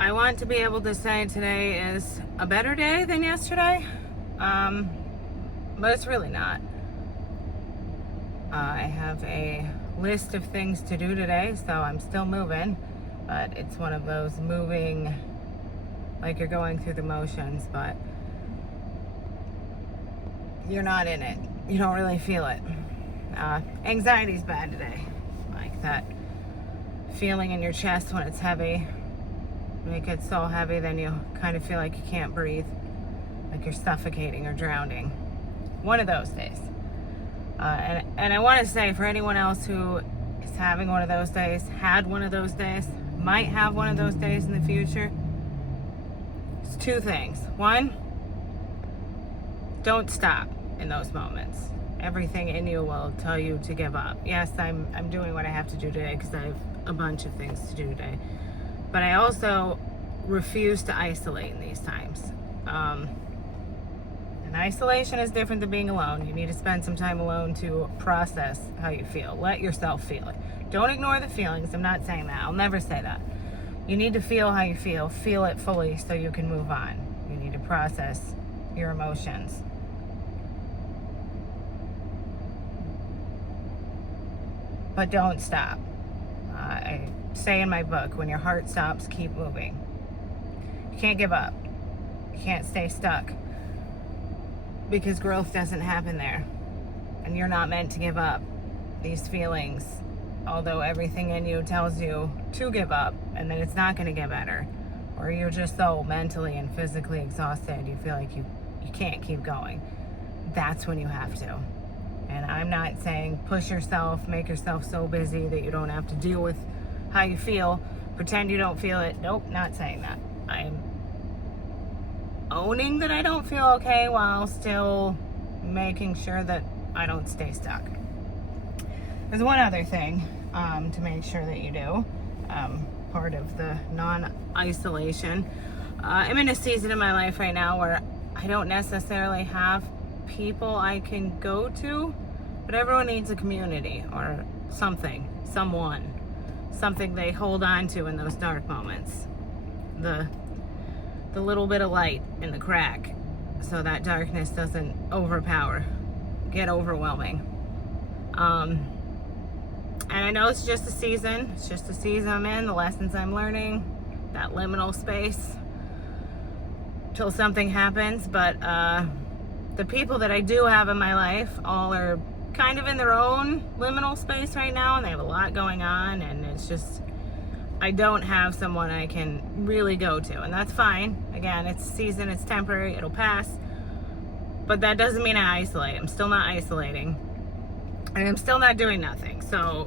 I want to be able to say today is a better day than yesterday, but it's really not. I have a list of things to do today, so I'm still moving, but it's one of those moving like you're going through the motions, but you're not in it. You don't really feel it. Anxiety's bad today, like that feeling in your chest when it's heavy. When it gets so heavy, then you kind of feel like you can't breathe, like you're suffocating or drowning. One of those days. And I want to say, for anyone else who is having one of those days, had one of those days, might have one of those days in the future, it's two things. One, don't stop in those moments. Everything in you will tell you to give up. Yes, I'm doing what I have to do today because I have a bunch of things to do today. But I also refuse to isolate in these times. And isolation is different than being alone. You need to spend some time alone to process how you feel. Let yourself feel it. Don't ignore the feelings. I'm not saying that. I'll never say that. You need to feel how you feel. Feel it fully so you can move on. You need to process your emotions. But don't stop. I say in my book, when your heart stops, keep moving. You can't give up. You can't stay stuck, because growth doesn't happen there. And you're not meant to give up these feelings, although everything in you tells you to give up and that it's not going to get better. Or you're just so mentally and physically exhausted, you feel like you can't keep going. That's when you have to. And I'm not saying push yourself, make yourself so busy that you don't have to deal with how you feel. Pretend you don't feel it. Nope, not saying that. I'm owning that I don't feel okay while still making sure that I don't stay stuck. There's one other thing to make sure that you do, part of the non-isolation. I'm in a season in my life right now where I don't necessarily have people I can go to, but everyone needs a community or something, something they hold on to in those dark moments. The little bit of light in the crack, so that darkness doesn't get overwhelming. And I know it's just a season. It's just the season I'm in, the lessons I'm learning, that liminal space till something happens. But the people that I do have in my life all are kind of in their own liminal space right now, and they have a lot going on, and it's just, I don't have someone I can really go to, and that's fine. Again, it's a season, it's temporary, it'll pass, but that doesn't mean I isolate. I'm still not isolating, and I'm still not doing nothing. So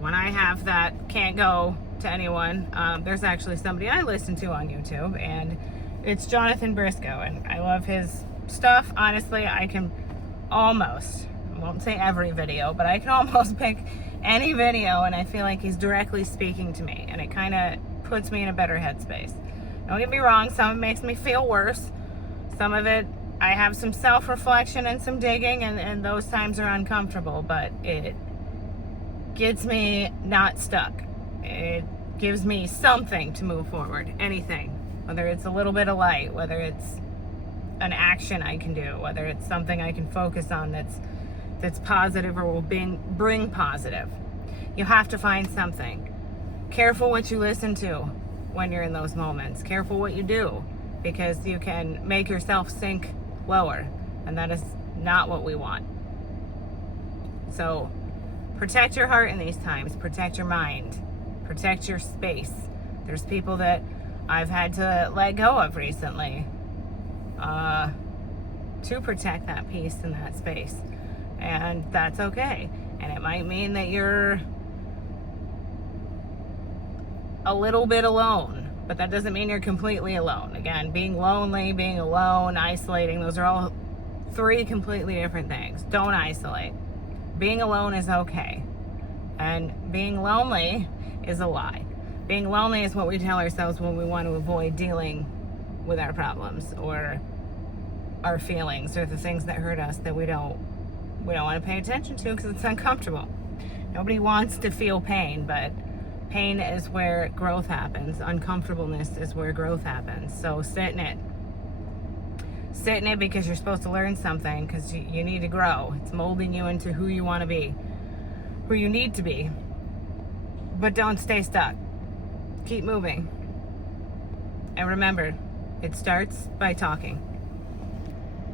when I have that can't go to anyone, there's actually somebody I listen to on YouTube, and it's Jonathan Briscoe, and I love his stuff. Honestly, I can almost, I won't say every video, but I can almost pick any video and I feel like he's directly speaking to me, and it kind of puts me in a better headspace. Don't get me wrong, some of it makes me feel worse. Some of it, I have some self-reflection and some digging, and those times are uncomfortable, but it gets me not stuck. It gives me something to move forward, anything. Whether it's a little bit of light, whether it's an action I can do, whether it's something I can focus on that's positive or will bring positive. You have to find something. Careful what you listen to when you're in those moments. Careful what you do, because you can make yourself sink lower, and that is not what we want. So protect your heart in these times. Protect your mind. Protect your space. There's people that I've had to let go of recently to protect that peace in that space. And that's okay. And it might mean that you're a little bit alone, but that doesn't mean you're completely alone. Again, being lonely, being alone, isolating, those are all three completely different things. Don't isolate. Being alone is okay. And being lonely is a lie. Being lonely is what we tell ourselves when we want to avoid dealing with our problems or our feelings or the things that hurt us that we don't want to pay attention to because it's uncomfortable. Nobody wants to feel pain, but Pain is where growth happens. Uncomfortableness is where growth happens. So sit in it. Sit in it because you're supposed to learn something, because you need to grow. It's molding you into who you want to be, who you need to be. But don't stay stuck. Keep moving. And remember, it starts by talking.